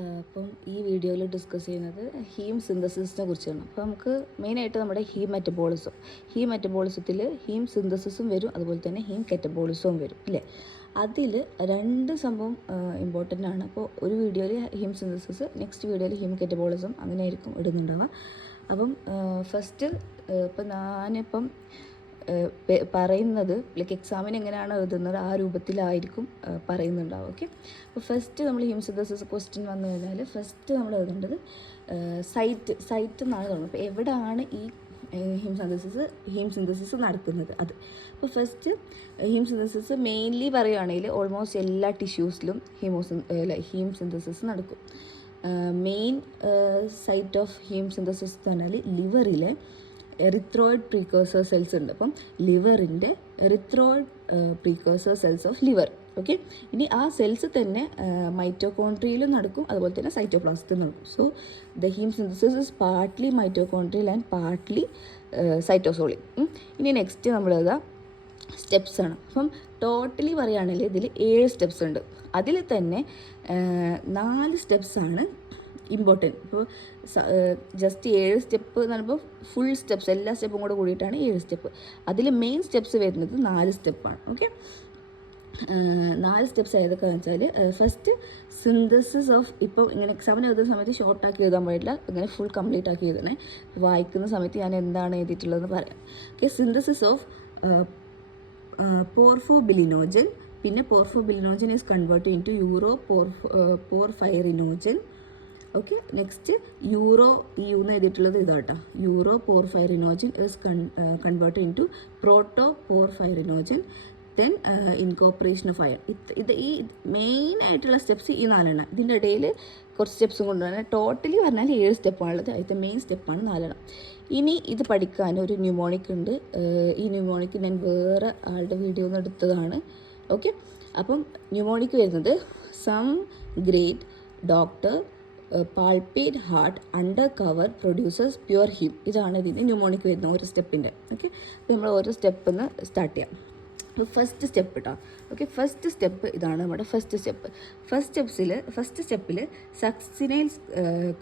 അപ്പം ഈ വീഡിയോയിൽ ഡിസ്കസ് ചെയ്യുന്നത് ഹീം സിന്തസിസിനെ കുറിച്ചാണ്. അപ്പോൾ നമുക്ക് മെയിനായിട്ട് നമ്മുടെ ഹീം മെറ്റബോളിസത്തിൽ ഹീം സിന്തസിസും വരും, അതുപോലെ തന്നെ ഹീം കെറ്റബോളിസവും വരും അല്ലേ. അതിൽ രണ്ട് സംഭവം ഇമ്പോർട്ടൻ്റ് ആണ്. അപ്പോൾ ഒരു വീഡിയോയിൽ ഹീം സിന്തസിസ്, നെക്സ്റ്റ് വീഡിയോയിൽ ഹീം കെറ്റബോളിസം, അങ്ങനെ ആയിരിക്കും ഇടുന്നുണ്ടാവുക. അപ്പം ഫസ്റ്റ് ഇപ്പം ഞാനിപ്പം പറയുന്നത് ലൈക്ക് എക്സാമിന് എങ്ങനെയാണ് എഴുതുന്നത് ആ രൂപത്തിലായിരിക്കും പറയുന്നുണ്ടാവും. ഓക്കെ, അപ്പോൾ ഫസ്റ്റ് നമ്മൾ ഹീം സിന്തസിസ് ക്വസ്റ്റ്യൻ വന്നു കഴിഞ്ഞാൽ ഫസ്റ്റ് നമ്മൾ എഴുതേണ്ടത് സൈറ്റ് എന്നാണ് തുടങ്ങുന്നത്. അപ്പോൾ എവിടെയാണ് ഈ ഹീം സിന്തസിസ് നടക്കുന്നത് അത്. അപ്പോൾ ഫസ്റ്റ് ഹീം സിന്തസിസ് മെയിൻലി പറയുകയാണെങ്കിൽ ഓൾമോസ്റ്റ് എല്ലാ ടിഷ്യൂസിലും ഹീം സിന്തസിസ് നടക്കും. Main site of heme synthesis എന്ന് പറഞ്ഞാൽ ലിവറിലെ എറിത്രോയിഡ് പ്രീകേഴ്സർ സെൽസ് ഉണ്ട്. അപ്പം ലിവറിൻ്റെ erythroid precursor cells of liver. Okay, ഇനി ആ സെൽസ് തന്നെ മൈറ്റോകോൺട്രിയയിലും നടക്കും, അതുപോലെ തന്നെ സൈറ്റോപ്ലാസത്തിലും നടക്കും. So the heme synthesis is partly mitochondrial and partly സൈറ്റോസോളിൽ. ഇനി നെക്സ്റ്റ് നമ്മൾ സ്റ്റെപ്സ് ആണ്. അപ്പം ടോട്ടലി പറയുകയാണെങ്കിൽ ഇതിൽ 7 സ്റ്റെപ്സ് ഉണ്ട്. അതിൽ തന്നെ 4 സ്റ്റെപ്സാണ് ഇമ്പോർട്ടൻറ്റ്. ഇപ്പോൾ ജസ്റ്റ് 7 സ്റ്റെപ്പ് എന്ന് പറയുമ്പോൾ ഫുൾ സ്റ്റെപ്സ് എല്ലാ സ്റ്റെപ്പും കൂടെ കൂടിയിട്ടാണ് 7 സ്റ്റെപ്പ്. അതിൽ മെയിൻ സ്റ്റെപ്സ് വരുന്നത് 4 സ്റ്റെപ്പാണ്. ഓക്കെ, 4 സ്റ്റെപ്സ് ഏതൊക്കെയാണെന്ന് വെച്ചാൽ ഫസ്റ്റ് സിന്തസിസ് ഓഫ്, ഇപ്പോൾ ഇങ്ങനെ എക്സാമിന് എഴുതുന്ന സമയത്ത് ഷോർട്ടാക്കി എഴുതാൻ പാടില്ല, ഇങ്ങനെ ഫുൾ കംപ്ലീറ്റ് ആക്കി എഴുതണേ. വായിക്കുന്ന സമയത്ത് ഞാൻ എന്താണ് എഴുതിയിട്ടുള്ളതെന്ന് പറയാം. ഓക്കെ, സിന്തസിസ് ഓഫ് പോർഫോബിലിനോജൻ, പിന്നെ porphobilinogen is converted into porphyrinogen. Okay, next യൂന്ന് എഴുതിയിട്ടുള്ളത് ഇതാട്ടോ, uroporphyrinogen is converted into protoporphyrinogen. Then incorporation of iron. ഈ മെയിൻ ആയിട്ടുള്ള സ്റ്റെപ്സ് ഈ 4 ഇതിൻ്റെ ഇടയിൽ കുറച്ച് സ്റ്റെപ്സും കൊണ്ടുവരാൻ ടോട്ടലി പറഞ്ഞാൽ 7 സ്റ്റെപ്പാണുള്ളത്. അതിൻ്റെ മെയിൻ സ്റ്റെപ്പാണ് 4. ഇനി ഇത് പഠിക്കാൻ ഒരു ന്യൂമോണിക് ഉണ്ട്. ഈ ന്യൂമോണിക് ഞാൻ വേറെ ആളുടെ വീഡിയോ നിന്ന് എടുത്തതാണ്. ഓക്കെ, അപ്പം ന്യൂമോണിക് വരുന്നത് some great doctor palpate heart under cover producers pure heme. ഇതാണ് ഇതിൻ്റെ ന്യൂമോണിക് വരുന്നത് ഓരോ സ്റ്റെപ്പിൻ്റെ. ഓക്കെ, അപ്പോൾ നമ്മൾ ഓരോ സ്റ്റെപ്പിൽ നിന്ന് സ്റ്റാർട്ട് ചെയ്യാം. ഫസ്റ്റ് സ്റ്റെപ്പ് കേട്ടോ. ഓക്കെ, ഫസ്റ്റ് സ്റ്റെപ്പ് ഇതാണ് നമ്മുടെ ഫസ്റ്റ് സ്റ്റെപ്പ്. ഫസ്റ്റ് സ്റ്റെപ്പിൽ succinyl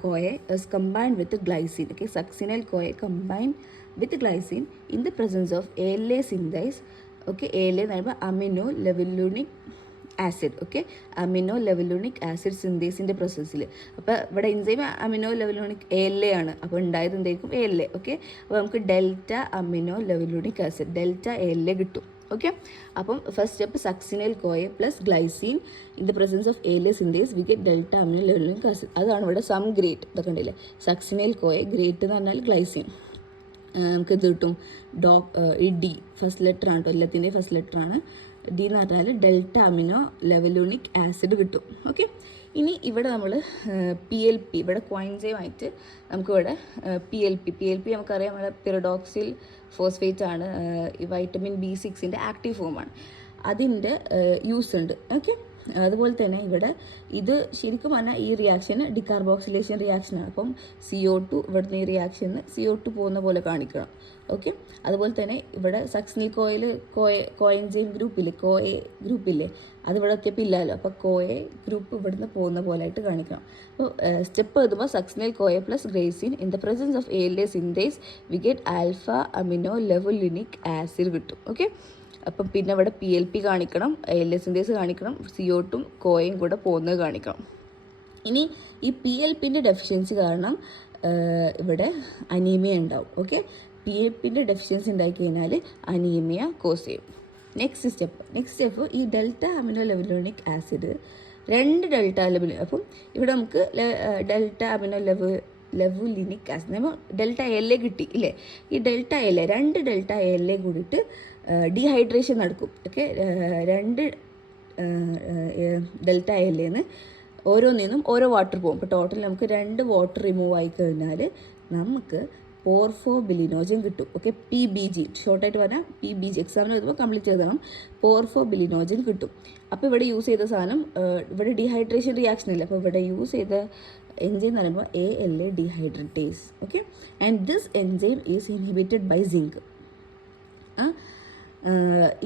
CoA combined with glycine. Okay, succinyl CoA combined with glycine in the presence of ALA synthase. Okay, ALA എന്ന് പറയുമ്പോൾ amino levulinic acid. Okay, amino levulinic acid സിന്തേസിൻ്റെ പ്രോസസ്സിൽ. അപ്പോൾ ഇവിടെ enzyme amino ലെവലുണിക് ALA ആണ്. അപ്പോൾ ഉണ്ടായത് എന്തായിരിക്കും? ALA. ഓക്കെ, അപ്പോൾ നമുക്ക് delta amino levulinic acid, delta ALA കിട്ടും. ഓക്കെ, അപ്പം first step succinyl CoA plus glycine in the presence of ALA synthase we get delta amino levulinic acid. അതാണ് ഇവിടെ സം ഗ്രേറ്റ്. ഇതൊക്കെ ഉണ്ടല്ലേ, സക്സിനൈൽ കോയെ, ഗ്രേറ്റ് എന്ന് പറഞ്ഞാൽ ഗ്ലൈസിൻ. നമുക്ക് ഇത് കിട്ടും ഡി, ഫസ്റ്റ് ലെറ്റർ ആണ് കേട്ടോ, എല്ലാത്തിൻ്റെയും ഫസ്റ്റ് ലെറ്റർ ആണ്. ഡി എന്ന് പറഞ്ഞാൽ ഡെൽറ്റ അമിനോ ലെവലുണിക് ആസിഡ് കിട്ടും. ഓക്കെ, ഇനി ഇവിടെ നമ്മൾ PLP, ഇവിടെ കോയിൻസൈമായിട്ട് നമുക്കിവിടെ PLP നമുക്കറിയാം, നമ്മുടെ പിറഡോക്സിൽ ഫോസ്ഫേറ്റ് ആണ്, ഈ വൈറ്റമിൻ B6 ആക്റ്റീവ് ഫോമാണ്. അതിൻ്റെ യൂസ് ഉണ്ട്. ഓക്കെ, അതുപോലെ തന്നെ ഇവിടെ ഇത് ശരിക്കും പറഞ്ഞാൽ ഈ റിയാക്ഷന് ഡികാർബോക്സിലേഷൻ റിയാക്ഷനാണ്. അപ്പം CO2 ഇവിടുന്ന് ഈ റിയാക്ഷന് CO2 പോകുന്ന പോലെ കാണിക്കണം. ഓക്കെ, അതുപോലെ തന്നെ ഇവിടെ സക്സിനിൽ കോഎൻസൈം ഗ്രൂപ്പില്ലേ, അത് ഇവിടെ എത്തിയപ്പോൾ ഇല്ലല്ലോ. അപ്പോൾ കോയെ ഗ്രൂപ്പ് ഇവിടുന്ന് പോകുന്ന പോലെ ആയിട്ട് കാണിക്കണം. അപ്പോൾ സ്റ്റെപ്പ് എഴുതുമ്പോൾ succinyl CoA plus glycine in the presence of ALA synthase we get alpha amino levulinic acid കിട്ടും. ഓക്കെ, അപ്പം പിന്നെ ഇവിടെ PLP കാണിക്കണം, ALA സിന്തേസ് കാണിക്കണം, CO2 കോയും കൂടെ പോകുന്നത് കാണിക്കണം. ഇനി ഈ PLPൻ്റെ ഡെഫിഷ്യൻസി കാരണം ഇവിടെ അനീമിയ ഉണ്ടാവും. ഓക്കെ, PLPൻ്റെ ഡെഫിഷ്യൻസി ഉണ്ടായി കഴിഞ്ഞാൽ അനീമിയ കോസ് ചെയ്യും. നെക്സ്റ്റ് സ്റ്റെപ്പ് ഈ delta amino levulinic acid 2 delta level. അപ്പം ഇവിടെ നമുക്ക് ഡെൽറ്റ അമിനോ ലെവലുനിക് ആസിഡ് നമ്മൾ ഡെൽറ്റ ALA കിട്ടി ഇല്ലേ. ഈ ഡെൽറ്റ ALA 2 ഡെൽറ്റ ALA കൂടിയിട്ട് ഡീഹൈഡ്രേഷൻ നടക്കും. ഓക്കെ, 2 ഡെൽറ്റ ALAന്ന് ഓരോന്നിന്നും ഓരോ വാട്ടർ പോകും. അപ്പോൾ ടോട്ടൽ നമുക്ക് 2 വാട്ടർ റിമൂവ് ആയി കഴിഞ്ഞാൽ നമുക്ക് പോർഫോബിലിനോജൻ കിട്ടും. ഓക്കെ, PBG ഷോർട്ടായിട്ട് പറഞ്ഞാൽ PBG. എക്സാമിന് എഴുതുമ്പോൾ കംപ്ലീറ്റ് ചെയ്തണം. പോർഫോബിലിനോജൻ കിട്ടും. അപ്പോൾ ഇവിടെ യൂസ് ചെയ്ത സാധനം, ഇവിടെ ഡീഹൈഡ്രേഷൻ റിയാക്ഷൻ ഇല്ല. അപ്പോൾ ഇവിടെ യൂസ് ചെയ്ത എൻസൈം എന്ന് പറയുമ്പോൾ ALA dehydratase. Okay, and this enzyme is inhibited by zinc.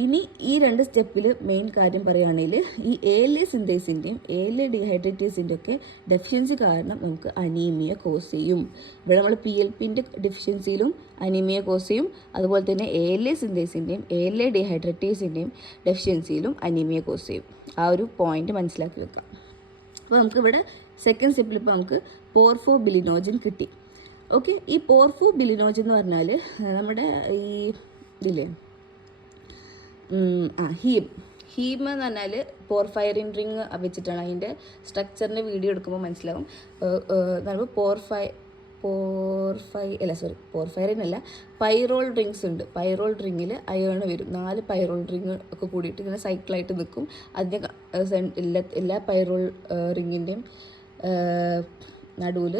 ഇനി ഈ 2 സ്റ്റെപ്പിൽ മെയിൻ കാര്യം പറയുകയാണെങ്കിൽ ഈ ALA സിന്തേസിൻ്റെയും ALA ഡീഹൈഡ്രേറ്റേഴ്സിൻ്റെ ഒക്കെ ഡെഫിഷ്യൻസി കാരണം നമുക്ക് അനീമിയ കോസ് ചെയ്യും. ഇവിടെ നമ്മൾ PLPൻ്റെ ഡെഫിഷ്യൻസിയിലും അനീമിയ കോസ് ചെയ്യും, അതുപോലെ തന്നെ ALA സിന്തേസിൻ്റെയും ALA ഡീഹൈഡ്രേറ്റേഴ്സിൻ്റെയും ഡെഫിഷ്യൻസിയിലും അനീമിയ കോസ് ചെയ്യും. ആ ഒരു പോയിന്റ് മനസ്സിലാക്കി വെക്കാം. അപ്പോൾ നമുക്കിവിടെ സെക്കൻഡ് സ്റ്റെപ്പിൽ ഇപ്പോൾ നമുക്ക് പോർഫോബിലിനോജൻ കിട്ടി. ഓക്കെ, ഈ പോർഫോബിലിനോജൻ എന്ന് പറഞ്ഞാൽ നമ്മുടെ ഈ ഇതില്ലേ ഹീം എന്ന് പറഞ്ഞാൽ പോർഫൈറിൻ റിങ് വെച്ചിട്ടാണ് അതിൻ്റെ സ്ട്രക്ചറിൻ്റെ വീഡിയോ എടുക്കുമ്പോൾ മനസ്സിലാവും. പോർഫൈറിൻ അല്ല, പൈറോൾ റിങ്സ് ഉണ്ട്. പൈറോൾ റിങ്ങിൽ അയേൺ വരും. 4 പൈറോൾ റിങ് ഒക്കെ കൂടിയിട്ട് ഇങ്ങനെ സൈക്കിളായിട്ട് നിൽക്കും. അതിൻ്റെ എല്ലാ പൈറോൾ റിങ്ങിൻ്റെയും നടുവിൽ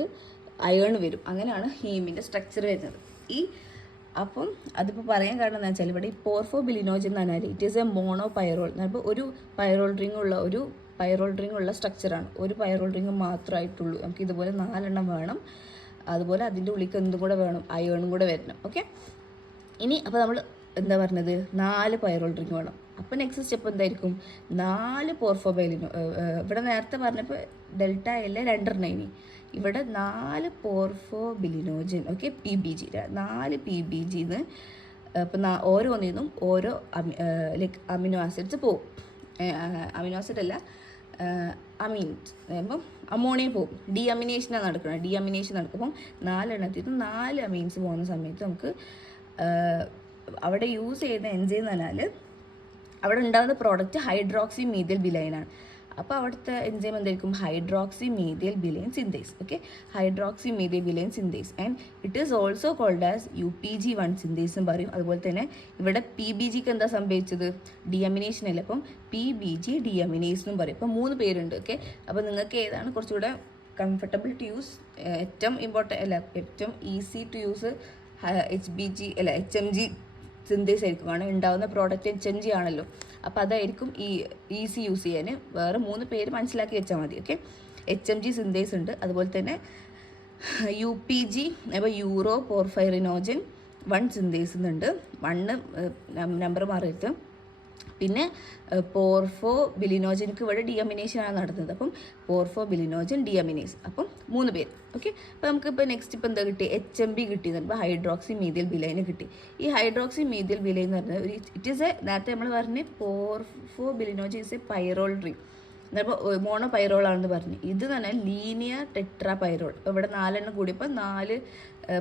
അയേൺ വരും. അങ്ങനെയാണ് ഹീമിൻ്റെ സ്ട്രക്ചർ വരുന്നത്. അപ്പം അതിപ്പോൾ പറയാൻ കാരണം എന്താ വെച്ചാൽ ഇവിടെ ഈ പോർഫോബിലിനോജൻ എന്ന് പറഞ്ഞാൽ ഇറ്റ് ഈസ് എ മോണോപൈറോൾ. അപ്പോൾ ഒരു പൈറോൾ റിങ് ഉള്ള സ്ട്രക്ചറാണ്. ഒരു പൈറോൾ റിങ് മാത്രമായിട്ടുള്ളൂ. നമുക്ക് ഇതുപോലെ 4 എണ്ണം വേണം. അതുപോലെ അതിൻ്റെ ഉള്ളിലേക്ക് എന്തും കൂടെ വേണം, അയേണും കൂടെ വരണം. ഓക്കെ, ഇനി അപ്പോൾ നമ്മൾ എന്താ പറഞ്ഞത്, 4 പൈറോൾ റിങ് വേണം. അപ്പോൾ നെക്സ്റ്റ് സ്റ്റെപ്പ് എന്തായിരിക്കും, 4 പോർഫോബൈലിനോ. ഇവിടെ നേരത്തെ പറഞ്ഞപ്പോൾ ഡെൽറ്റ എൽ 2 ഇനി ഇവിടെ 4 പോർഫോബിലിനോജൻ. ഓക്കെ, PBG 4 PBGന്ന് ഇപ്പം ഓരോന്നിൽ നിന്നും ഓരോ ലൈക്ക് അമിനോ ആസിഡ്സ് പോവും. അമിനോ ആസിഡ് അല്ല, അമീൻസ്. അപ്പം അമോണിയ പോവും. ഡീഅമിനേഷനാണ് നടക്കുന്നത്. ഡീഅമിനേഷൻ നടക്കുമ്പം 4 എണ്ണത്തിൽ 4 അമീൻസ് പോകുന്ന സമയത്ത് നമുക്ക് അവിടെ യൂസ് ചെയ്യുന്ന എൻസൈം എന്ന് പറഞ്ഞാൽ അവിടെ ഉണ്ടാകുന്ന പ്രോഡക്റ്റ് ഹൈഡ്രോക്സി മീഥൈൽ ബിലൈനാണ്. അപ്പോൾ അവിടുത്തെ എൻസൈം എന്തായിരിക്കും, hydroxy methyl bilane synthase. Okay, hydroxy methyl bilane synthase. And it is also called as UPG1 synthase എന്ന് പറയും. അതുപോലെ തന്നെ ഇവിടെ PBGക്ക് എന്താ സംഭവിച്ചത്, ഡീഅമിനേഷൻ അല്ല. അപ്പം PBG ഡീഅമിനേസ് എന്നും പറയും. അപ്പം 3 പേരുണ്ട്. ഓക്കെ, അപ്പോൾ നിങ്ങൾക്ക് ഏതാണ് കുറച്ചുകൂടെ കംഫർട്ടബിൾ ടു യൂസ്, ഏറ്റവും ഇമ്പോർട്ടൻ്റ് അല്ല ഏറ്റവും easy to use HMG synthase ആയിരിക്കും. കാരണം ഉണ്ടാകുന്ന പ്രോഡക്റ്റ് HMG ആണല്ലോ. അപ്പോൾ അതായിരിക്കും ഈ ഈസി യൂസ് ചെയ്യാൻ. വേറെ 3 പേര് മനസ്സിലാക്കി വെച്ചാൽ മതി. ഓക്കെ, HMG സിന്തേസ് ഉണ്ട്. അതുപോലെ തന്നെ UPG അപ്പോൾ യൂറോ പോർഫൈറിനോജൻ 1 സിന്തേസ് എന്നുണ്ട്. 1 നമ്പർ മാറിയിട്ട്. പിന്നെ പോർഫോബിലിനോജനിക്ക് ഇവിടെ ഡീഅമിനേഷനാണ് നടത്തുന്നത്. അപ്പം പോർഫോബിലിനോജൻ ഡീഅമിനേസ്. അപ്പം 3 പേര്. ഓക്കെ, അപ്പോൾ നമുക്കിപ്പോൾ നെക്സ്റ്റ് ഇപ്പോൾ എന്താ കിട്ടി, HMB കിട്ടിയെന്ന്. അപ്പോൾ ഹൈഡ്രോക്സി മീഥൈൽ ബിലൈന് കിട്ടി. ഈ ഹൈഡ്രോക്സി മീഥൈൽ ബിലൈൻ എന്ന് പറഞ്ഞാൽ ഇറ്റ് ഈസ് നേരത്തെ നമ്മൾ പറഞ്ഞ പോർഫോബിലിനോജൻ ഈസ് എ പൈറോൾ റിങ്. അപ്പോൾ മോണോ പൈറോളാണെന്ന് പറഞ്ഞു. ഇത് തന്നെ ലീനിയർ ടെട്രാ പൈറോൾ. അപ്പോൾ ഇവിടെ 4 എണ്ണം കൂടിയപ്പോൾ 4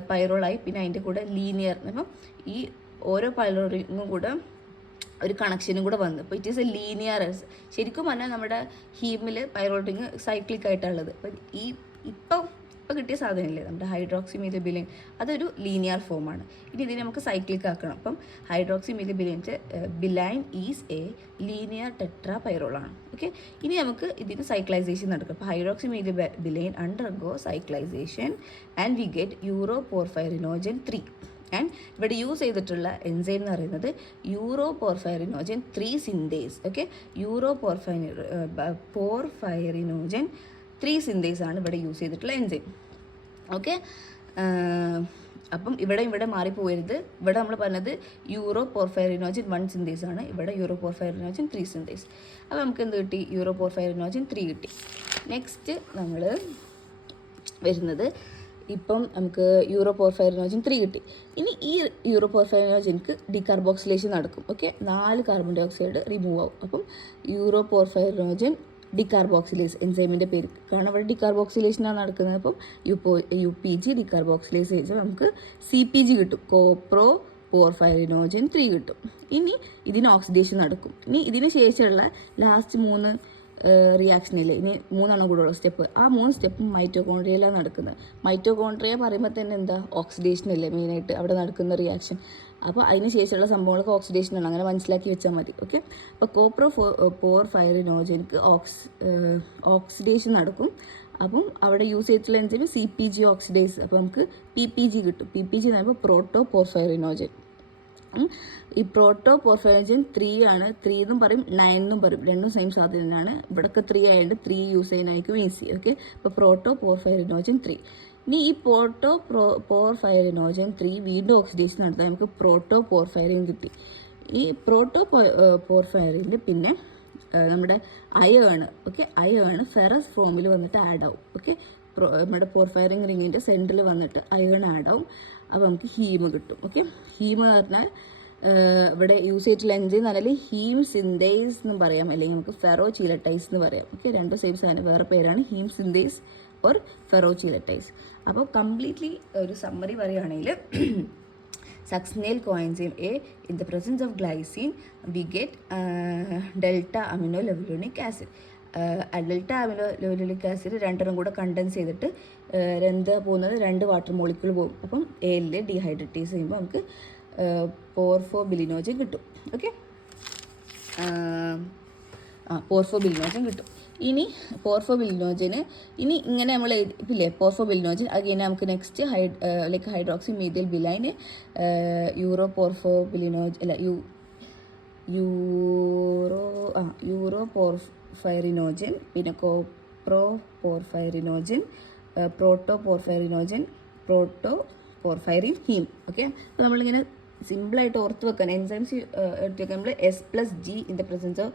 പൈറോളായി. പിന്നെ അതിൻ്റെ കൂടെ ലീനിയർ. അപ്പം ഈ ഓരോ പൈറോൾ റിങ്ങും കൂടെ ഒരു കണക്ഷനും കൂടെ വന്നു. അപ്പോൾ ഇറ്റ് ഈസ് എ ലീനിയർ. ശരിക്കും പറഞ്ഞാൽ നമ്മുടെ ഹീമിൽ പൈറോൾ റിങ് സൈക്ലിക് ആയിട്ടുള്ളത്. അപ്പം ഇപ്പം കിട്ടിയ സാധനമില്ലേ നമ്മുടെ ഹൈഡ്രോക്സി മീഥൈൽ ബിലൈൻ, അതൊരു ലീനിയർ ഫോമാണ്. ഇനി ഇതിനെ നമുക്ക് സൈക്ലിക് ആക്കണം. അപ്പം hydroxy methyl ബിലൈൻ is a linear ടെട്രാ പൈറോളാണ്. ഓക്കെ, ഇനി നമുക്ക് ഇതിന് സൈക്ലൈസേഷൻ നടക്കും. അപ്പോൾ hydroxy methyl ബിലൈൻ undergo cyclization and we get uroporphyrinogen 3. And ഇവിടെ യൂസ് ചെയ്തിട്ടുള്ള എൻസൈം എന്ന് പറയുന്നത് uroporphyrinogen 3 synthase. Okay, uroporphyrinogen 3 synthase ആണ് ഇവിടെ യൂസ് ചെയ്തിട്ടുള്ള എൻസൈം. ഓക്കെ, അപ്പം ഇവിടെ മാറിപ്പോകരുത്. ഇവിടെ നമ്മൾ പറഞ്ഞത് യൂറോ പോർഫൈറിനോജൻ 1 സിന്തേസ് ആണ്. ഇവിടെ യൂറോ പോർഫൈറിനോജൻ 3 സിന്തേസ്. അപ്പോൾ നമുക്ക് എന്ത് കിട്ടി, യൂറോ പോർഫൈറിനോജൻ 3 കിട്ടി. നെക്സ്റ്റ് നമ്മൾ വരുന്നത് ഇപ്പം നമുക്ക് യൂറോ പോർഫൈറിനോജൻ 3 കിട്ടി. ഇനി ഈ യൂറോ പോർഫൈറിനോജൻക്ക് ഡീകാർബോക്സിലേഷൻ നടക്കും. Okay, 4 carbon dioxide remove ആവും. അപ്പം യൂറോ പോർഫൈറിനോജൻ ഡികാർബോക്സിലേസ് എൻസൈമിൻ്റെ പേര്. കാരണം ഇവിടെ ഡികാർബോക്സിലേഷനാണ് നടക്കുന്നത്. അപ്പം UPG ഡികാർബോക്സിലേസ് നമുക്ക് CPG കിട്ടും, കോപ്രോ പോർഫൈറിനോജൻ 3 കിട്ടും. ഇനി ഇതിന് ഓക്സിഡേഷൻ നടക്കും. ഇനി ഇതിന് ശേഷമുള്ള ലാസ്റ്റ് 3 റിയാക്ഷനില്ലേ, ഇനി 3 എണ്ണം കൂടെ ഉള്ള സ്റ്റെപ്പ്. ആ 3 സ്റ്റെപ്പും മൈറ്റോകോൺട്രിയയിലാണ് നടക്കുന്നത്. മൈറ്റോകോൺട്രിയ പറയുമ്പോൾ തന്നെ എന്താ, ഓക്സിഡേഷൻ അല്ലേ മെയിനായിട്ട് അവിടെ നടക്കുന്ന റിയാക്ഷൻ. അപ്പോൾ അതിന് ശേഷമുള്ള സംഭവങ്ങളൊക്കെ ഓക്സിഡേഷനാണ്. അങ്ങനെ മനസ്സിലാക്കി വെച്ചാൽ മതി. ഓക്കെ, അപ്പോൾ കോപ്രോ പോർഫൈറിനോജനിക്ക് ഓക്സിഡേഷൻ നടക്കും. അപ്പം അവിടെ യൂസ് ചെയ്തിട്ടുള്ള എൻസൈം CPG ഓക്സിഡേസ്. അപ്പോൾ നമുക്ക് PPG കിട്ടും. PPG എന്ന് പറയുമ്പോൾ പ്രോട്ടോ പോർഫൈറിനോജൻ. ഈ പ്രോട്ടോ പോർഫൈറിനോജൻ 3 ആണ്. 3 എന്നും പറയും 9 എന്നും പറയും. രണ്ടും സെയിം സാധനമാണ്. ഇവിടെയൊക്കെ 3 ആയതുകൊണ്ട് 3 യൂസ് ചെയ്യാനായിരിക്കും ഈസി. ഓക്കെ, അപ്പോൾ പ്രോട്ടോ പോർഫൈറിനോജൻ 3. ഇനി ഈ പോർഫൈറിനോജൻ 3 വീണ്ടും ഓക്സിഡേഷൻ നടത്താൻ നമുക്ക് പ്രോട്ടോ പോർഫൈറിൻ കിട്ടി. ഈ പോർഫൈറിനിൽ പിന്നെ നമ്മുടെ അയേൺ, ഓക്കെ, അയേൺ ഫെറസ് ഫോമിൽ വന്നിട്ട് ആഡ് ആവും. ഓക്കെ, നമ്മുടെ പോർഫൈറിങ് റിങ്ങിൻ്റെ സെൻറ്ററിൽ വന്നിട്ട് അയേൺ ആഡ് ആവും. അപ്പോൾ നമുക്ക് ഹീം കിട്ടും. ഓക്കെ, ഹീം എന്ന് പറഞ്ഞാൽ ഇവിടെ യൂസ് ചെയ്തിട്ടുള്ള എൻസൈം എന്ന് പറഞ്ഞാൽ ഹീം സിന്തേസ് എന്നും പറയാം, അല്ലെങ്കിൽ നമുക്ക് ഫെറോ ചീലട്ടൈസ് എന്ന് പറയാം. ഓക്കെ, രണ്ടും സെയിം സാധനം, വേറെ പേരാണ് ഹീം സിന്തേസ് ഓർ ഫെറോ ചീലട്ടൈസ്. അപ്പോൾ കംപ്ലീറ്റ്ലി ഒരു സമ്മറി പറയുകയാണെങ്കിൽ succinyl coenzyme A, in the presence of glycine we get delta aminolevulinic acid. Delta aminolevulinic acid രണ്ടെണ്ണം കൂടെ കണ്ടൻസ് ചെയ്തിട്ട് എന്താ പോകുന്നത്, 2 വാട്ടർ മോളിക്യൂൾ പോകും. അപ്പം എയിൽ ഡീഹൈഡ്രേറ്റീസ് ചെയ്യുമ്പോൾ നമുക്ക് പോർഫോബിലിനോജൻ കിട്ടും. ഓക്കെ, പോർഫോബിലിനോജൻ കിട്ടും. ഇനി പോർഫോബിലിനോജന് ഇനി ഇങ്ങനെ നമ്മൾ ഇല്ലേ പോർഫോബിലിനോജൻ അഗൈൻ നമുക്ക് നെക്സ്റ്റ് ലൈക്ക് ഹൈഡ്രോക്സി മീഥൈൽ ബിലൈന് യൂറോ പോർഫൈറിനോജൻ, പിന്നെ പോർഫൈറിനോജൻ, പോർഫൈറിൻ ഹീം. ഓക്കെ, അപ്പോൾ നമ്മളിങ്ങനെ സിമ്പിളായിട്ട് ഓർത്ത് വെക്കാൻ എൻസൈംസ് എടുത്ത് വെക്കാൻ നമ്മൾ S+G in the presence of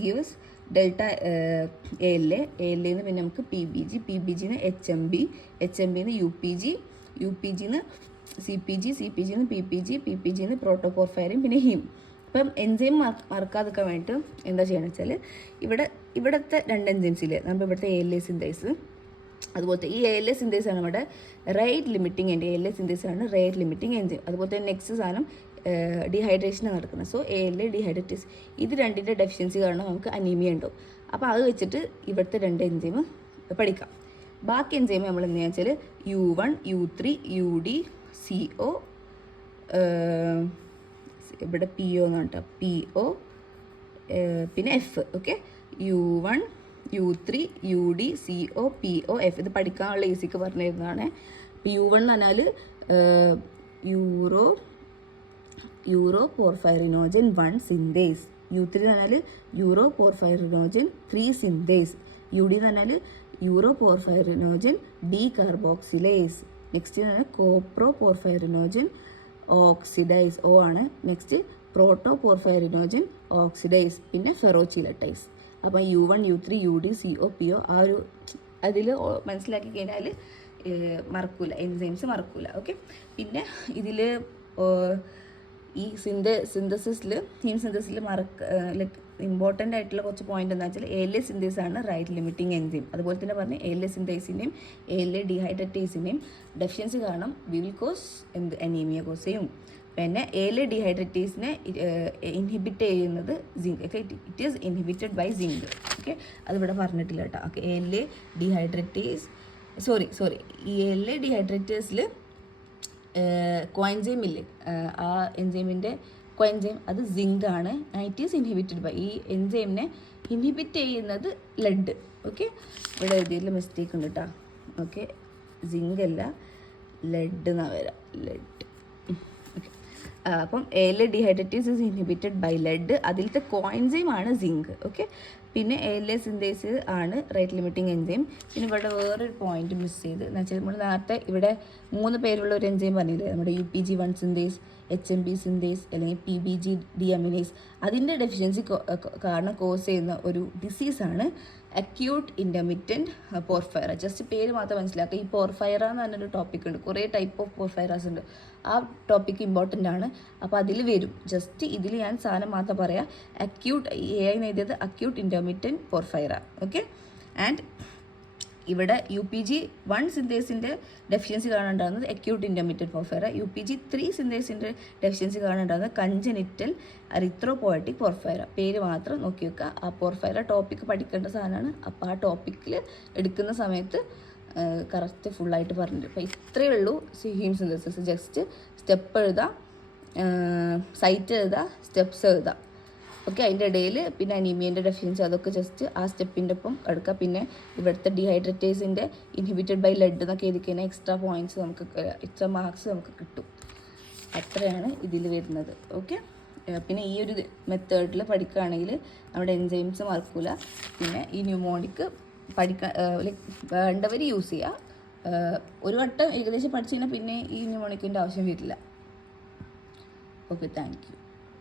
gives delta എയിലെ നിന്ന് പിന്നെ നമുക്ക് PBGന്ന് HMBന്ന് UPGന്ന് CPGന്ന് PPGന്ന് പ്രോട്ടോപോർഫൈറിൻ പിന്നെ ഹീം. അപ്പം എൻസൈം മറക്കാതിരിക്കാൻ വേണ്ടിയിട്ട് എന്താ ചെയ്യണമെന്ന് വെച്ചാൽ ഇവിടുത്തെ 2 എൻസൈംസിൽ നമ്മൾ ഇവിടുത്തെ ALA സിന്തൈസ്, അതുപോലത്തെ ഈ ALA സിന്തൈസ് ആണ് നമ്മുടെ rate limiting enzyme. ALA synthase ആണ് റേറ്റ് ലിമിറ്റിംഗ് എൻസൈം. അതുപോലെ തന്നെ നെക്സ്റ്റ് സാധനം ഡീഹൈഡ്രേഷൻ നടക്കുന്നത്. സോ ALA ഡീഹൈഡ്രേറ്റീസ്, ഇത് രണ്ടിൻ്റെ ഡെഫിഷ്യൻസി കാരണം നമുക്ക് അനീമിയ ഉണ്ടാവും. അപ്പോൾ അത് വെച്ചിട്ട് ഇവിടുത്തെ 2 എൻസൈം പഠിക്കാം. ബാക്കി എൻസൈം നമ്മൾ എന്താണെന്ന് വെച്ചാൽ U1 U3 UD CO, ഇവിടെ PO എന്നാണ് കേട്ടോ, PO പിന്നെ F. Okay, U1 U3 UD CO PO F, ഇത് പഠിക്കാനുള്ള ഈസിക്ക് പറഞ്ഞു തരുന്നതാണ്. U1 എന്ന് പറഞ്ഞാൽ യൂറോ പോർഫൈറിനോജൻ 1 സിന്തേസ്, U3 എന്ന് പറഞ്ഞാൽ യൂറോ പോർഫൈറിനോജൻ 3 സിന്തേസ്, UD എന്ന് പറഞ്ഞാൽ യൂറോ പോർഫൈറിനോജൻ D കാർബോക്സിലേസ്. നെക്സ്റ്റ് എന്ന് പറഞ്ഞാൽ കോപ്രോ പോർഫൈറിനോജൻ ഓക്സിഡൈസ്, O ആണ്. നെക്സ്റ്റ് പ്രോട്ടോ പോർഫൈറിനോജൻ ഓക്സിഡൈസ്, പിന്നെ ഫെറോചിലട്ടൈസ്. അപ്പം U1 U3 UD CO PO ആ ഒരു അതിൽ മനസ്സിലാക്കി കഴിഞ്ഞാൽ മറക്കൂല, എൻസൈംസ് മറക്കൂല. ഓക്കെ, പിന്നെ ഇതിൽ ഈ സിന്തസിസിൽ ഹീം സിന്തസിസിൽ ലൈക്ക് ഇമ്പോർട്ടൻ്റ് ആയിട്ടുള്ള കുറച്ച് പോയിന്റ് എന്താ വെച്ചാൽ ALA സിന്തേസ് ആണ് റൈറ്റ് ലിമിറ്റിംഗ് എൻസൈം. അതുപോലെ തന്നെ പറഞ്ഞ് ALA സിന്തേസിൻ്റെയും ALA ഡീഹൈഡ്രേറ്റേസിൻ്റെയും ഡെഫിഷ്യൻസി കാരണം വിൽ കോസ് അനീമിയ കോസ് ചെയ്യും. പിന്നെ ALA ഡീഹൈഡ്രേറ്റേസിനെ ഇൻഹിബിറ്റ് ചെയ്യുന്നത് zinc. Okay, it is inhibited by zinc. Okay, അതിവിടെ പറഞ്ഞിട്ടില്ല കേട്ടോ. ഓക്കെ, ALA ഡീഹൈഡ്രേറ്റേഴ്സിൽ കോഎൻസൈം ഇല്ലേ, ആ എൻസൈമിൻ്റെ കോഎൻസൈം അത് സിങ്ക് ആണ്. ഇറ്റ് ഈസ് ഇൻഹിബിറ്റഡ് ബൈ, ഈ എൻസൈമിനെ ഇൻഹിബിറ്റ് ചെയ്യുന്നത് ലെഡ്. ഓക്കെ, ഇവിടെ എഴുതിയതിൽ മിസ്റ്റേക്ക് ഉണ്ട് കേട്ടോ. ഓക്കെ, സിങ്ക് അല്ല ലെഡ് എന്നാണ് വരാം, ലെഡ്. ഓക്കെ, അപ്പം ALA dehydratase is inhibited by lead, അതിലത്തെ കോഎൻസൈം ആണ് സിങ്ക്. ഓക്കെ, പിന്നെ ALA സിന്തേസ് ആണ് റേറ്റ് ലിമിറ്റിംഗ് എൻസൈം. പിന്നെ ഇവിടെ വേറൊരു പോയിന്റ് മിസ് ചെയ്ത് എന്ന് വെച്ചാൽ നമ്മൾ നേരത്തെ ഇവിടെ 3 പേരുള്ള ഒരു എൻസൈം പറഞ്ഞില്ലേ, നമ്മുടെ UPG1 സിന്തേസ്, HMB സിന്തേസ് അല്ലെങ്കിൽ PBG ഡീഅമിനേസ്. അതിൻ്റെ ഡെഫിഷ്യൻസി കാരണം കോസ് ചെയ്യുന്ന ഒരു ഡിസീസാണ് അക്യൂട്ട് ഇൻ്റർമിറ്റൻറ്റ് പോർഫൈറ. ജസ്റ്റ് പേര് മാത്രം മനസ്സിലാക്കുക. ഈ പോർഫൈറ എന്ന് പറഞ്ഞൊരു ടോപ്പിക് ഉണ്ട്, കുറേ ടൈപ്പ് ഓഫ് പോർഫൈറാസ് ഉണ്ട്. ആ ടോപ്പിക്ക് ഇമ്പോർട്ടൻ്റ് ആണ്. അപ്പോൾ അതിൽ വരും. ജസ്റ്റ് ഇതിൽ ഞാൻ സാധനം മാത്രം പറയാം. അക്യൂട്ട് AI എഴുതിയത് acute intermittent porphyria. Okay, and ഇവിടെ UPG1 സിന്തേസിൻ്റെ ഡെഫിഷ്യൻസി കാണാനുണ്ടാകുന്നത് അക്യൂട്ട് ഇൻ്റർമിറ്റൻറ്റ് പോർഫൈറ. UPG3 സിന്തേസിൻ്റെ ഡെഫിഷ്യൻസി കാണാനുണ്ടാകുന്നത് കൺജനിറ്റൽ എറിത്രോപോയറ്റിക് പോർഫൈറ. പേര് മാത്രം നോക്കി വെക്കുക. ആ പോർഫൈറ ടോപ്പിക്ക് പഠിക്കേണ്ട സാധനമാണ്. അപ്പോൾ ആ ടോപ്പിക്കിൽ എടുക്കുന്ന സമയത്ത് കറക്റ്റ് ഫുള്ളായിട്ട് പറഞ്ഞിട്ട്. അപ്പോൾ ഇത്രയേ ഉള്ളൂ ഹീം സിന്തസിസ്. ജസ്റ്റ് സ്റ്റെപ്പ് എഴുതാം, സൈറ്റ് എഴുതാം, സ്റ്റെപ്സ് എഴുതാം. ഓക്കെ, അതിൻ്റെ ഇടയിൽ പിന്നെ അനീമിയൻ്റെ ഡെഫിഷ്യൻസി അതൊക്കെ ജസ്റ്റ് ആ സ്റ്റെപ്പിൻ്റെ ഒപ്പം എടുക്കുക. പിന്നെ ഇവിടുത്തെ ഡീഹൈഡ്രേറ്റേഴ്സിൻ്റെ ഇൻഹിബിറ്റഡ് ബൈ ലെഡ് എന്നൊക്കെ എഴുതി കഴിഞ്ഞാൽ എക്സ്ട്രാ പോയിൻറ്റ്സ് നമുക്ക്, എക്സ്ട്രാ മാർക്സ് നമുക്ക് കിട്ടും. അത്രയാണ് ഇതിൽ വരുന്നത്. ഓക്കെ, പിന്നെ ഈ ഒരു മെത്തേഡിൽ പഠിക്കുകയാണെങ്കിൽ നമ്മുടെ എൻസൈംസ് മറക്കൂല. പിന്നെ ഈ ന്യൂമോണിക് ലൈക്ക് വേണ്ടവർ യൂസ് ചെയ്യുക. ഒരു വട്ടം ഏകദേശം പഠിച്ചു കഴിഞ്ഞാൽ പിന്നെ ഈ ന്യൂമോണിക്കിൻ്റെ ആവശ്യം വരില്ല. Okay, thank you.